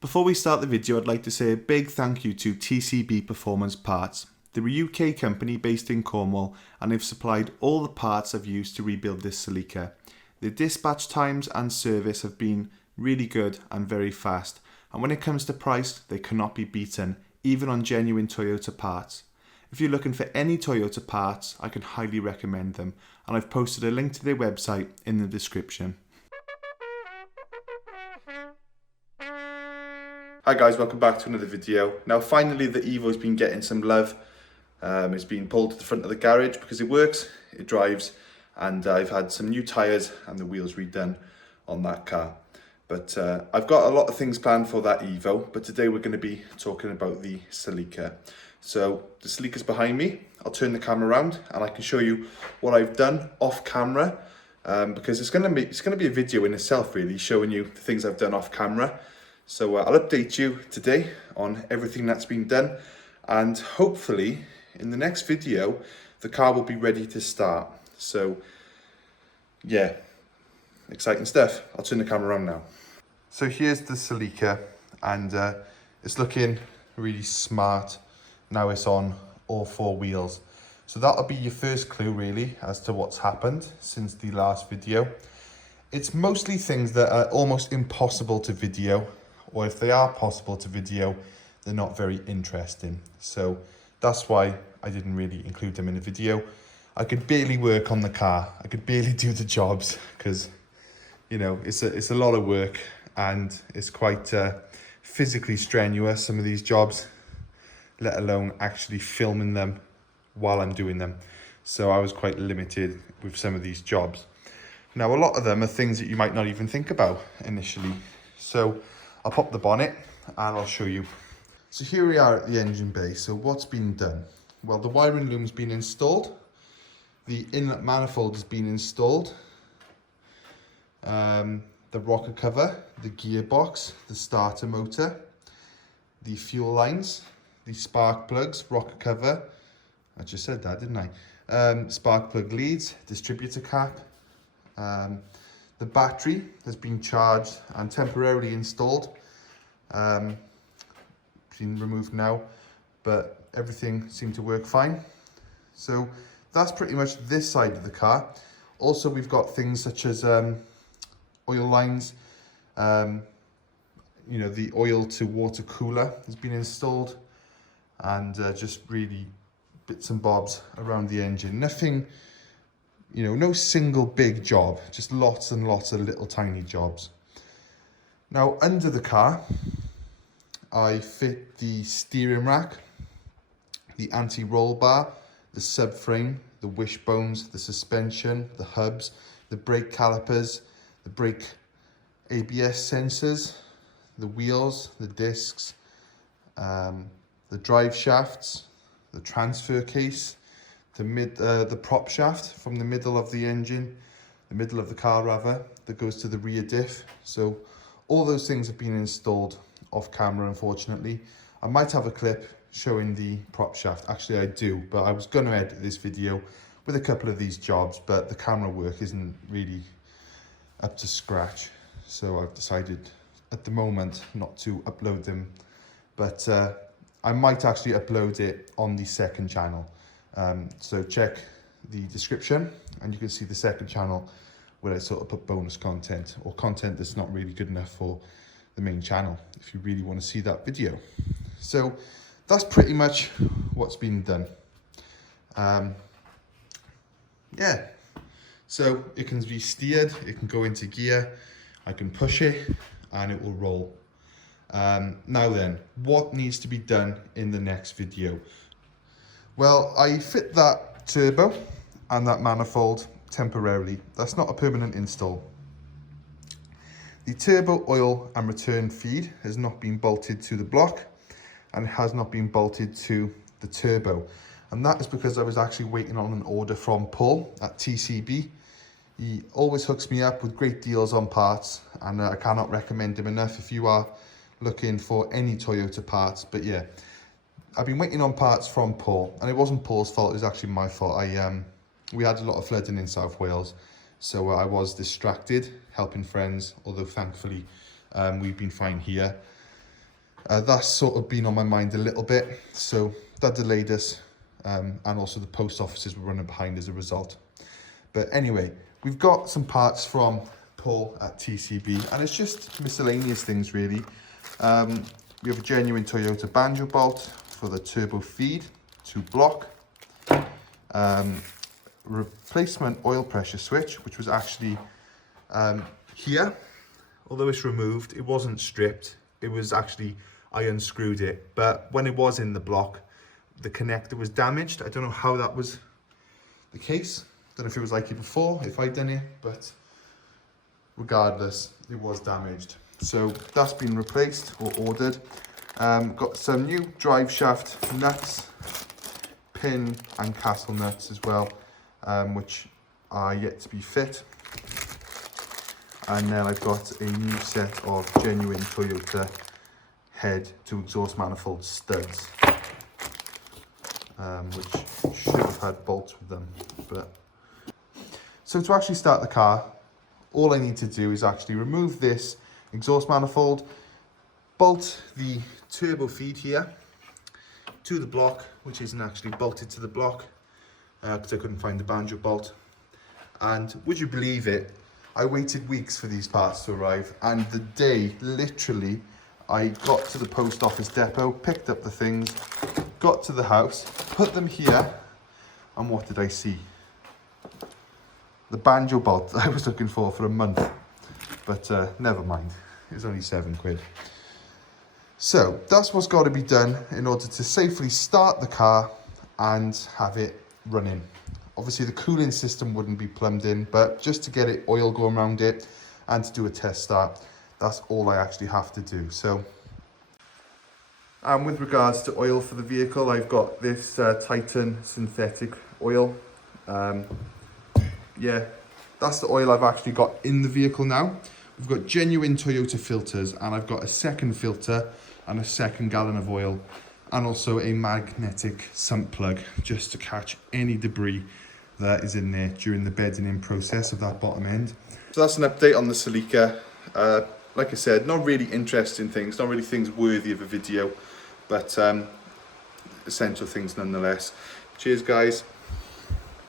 Before we start the video, I'd like to say a big thank you to TCB Performance Parts. They're a UK company based in Cornwall and they've supplied all the parts I've used to rebuild this Celica. Their dispatch times and service have been really good and very fast, and when it comes to price, they cannot be beaten, even on genuine Toyota parts. If you're looking for any Toyota parts, I can highly recommend them, and I've posted a link to their website in the description. Hi guys, welcome back to another video. Now finally the Evo's been getting some love. It's been pulled to the front of the garage because it works, it drives, and I've had some new tyres and the wheels redone on that car. But I've got a lot of things planned for that Evo, but today we're going to be talking about the Celica. So the Celica's behind me. I'll turn the camera around and I can show you what I've done off camera, because it's going to be a video in itself really, showing you the things I've done off camera. So I'll update you today on everything that's been done, and hopefully in the next video the car will be ready to start. So yeah, exciting stuff. I'll turn the camera around now. So here's the Celica, and it's looking really smart now it's on all four wheels. So that'll be your first clue really as to what's happened since the last video. It's mostly things that are almost impossible to video, or if they are possible to video, they're not very interesting. So that's why I didn't really include them in the video. I could barely work on the car. I could barely do the jobs because, you know, it's a lot of work and it's quite physically strenuous, some of these jobs, let alone actually filming them while I'm doing them. So I was quite limited with some of these jobs. Now, a lot of them are things that you might not even think about initially. So I'll pop the bonnet and I'll show you. So here we are at the engine bay. So what's been done? Well, the wiring loom's been installed. The inlet manifold has been installed. The rocker cover, the gearbox, the starter motor, the fuel lines, the spark plugs, rocker cover. I just said that, didn't I? Spark plug leads, distributor cap. The battery has been charged and temporarily installed. Been removed now, but everything seemed to work fine. So that's pretty much this side of the car. Also, we've got things such as oil lines. You know, the oil to water cooler has been installed, and just really bits and bobs around the engine. Nothing, you know, no single big job, just lots and lots of little tiny jobs. Now, under the car, I fit the steering rack, the anti-roll bar, the subframe, the wishbones, the suspension, the hubs, the brake calipers, the brake ABS sensors, the wheels, the discs, the drive shafts, the transfer case, the prop shaft from the middle of the engine, the middle of the car rather, that goes to the rear diff. So all those things have been installed off camera, unfortunately. I might have a clip showing the prop shaft. Actually I do, but I was going to edit this video with a couple of these jobs, but the camera work isn't really up to scratch. So I've decided at the moment not to upload them, but I might actually upload it on the second channel. So check the description and you can see the second channel where I sort of put bonus content, or content that's not really good enough for the main channel, if you really want to see that video. So that's pretty much what's been done. Yeah, so it can be steered, it can go into gear, I can push it and it will roll. Now then, what needs to be done in the next video? Well, I fit that turbo and that manifold temporarily. That's not a permanent install. The turbo oil and return feed has not been bolted to the block and it has not been bolted to the turbo. And that is because I was actually waiting on an order from Paul at TCB. He always hooks me up with great deals on parts, and I cannot recommend him enough if you are looking for any Toyota parts. But yeah, I've been waiting on parts from Paul, and it wasn't Paul's fault, it was actually my fault. We had a lot of flooding in South Wales, so I was distracted helping friends, although thankfully we've been fine here. That's sort of been on my mind a little bit, so that delayed us, and also the post offices were running behind as a result. But anyway, we've got some parts from Paul at TCB, and it's just miscellaneous things really. We have a genuine Toyota banjo bolt for the turbo feed to block. Replacement oil pressure switch, which was actually here. Although it's removed, it wasn't stripped. It was actually, I unscrewed it, but when it was in the block, the connector was damaged. I don't know how that was the case. Don't know if it was like it before, if I'd done it, but regardless, it was damaged. So that's been replaced or ordered. Got some new drive shaft nuts, pin and castle nuts as well, which are yet to be fit. And then I've got a new set of genuine Toyota head to exhaust manifold studs, which should have had bolts with them. But so to actually start the car, all I need to do is actually remove this exhaust manifold, bolt the turbo feed here to the block, which isn't actually bolted to the block because I couldn't find the banjo bolt. And would you believe it, I waited weeks for these parts to arrive, and the day, literally, I got to the post office depot, picked up the things, got to the house, put them here, and what did I see? The banjo bolt I was looking for a month, but never mind, it was only £7. So that's what's got to be done in order to safely start the car and have it running. Obviously the cooling system wouldn't be plumbed in, but just to get it oil going around it and to do a test start, that's all I actually have to do. So, and with regards to oil for the vehicle, I've got this Titan synthetic oil. Yeah, that's the oil I've actually got in the vehicle now. We've got genuine Toyota filters, and I've got a second filter and a second gallon of oil, and also a magnetic sump plug just to catch any debris that is in there during the bedding in process of that bottom end. So that's an update on the Celica. Like I said, not really interesting things, not really things worthy of a video, but essential things nonetheless. Cheers guys.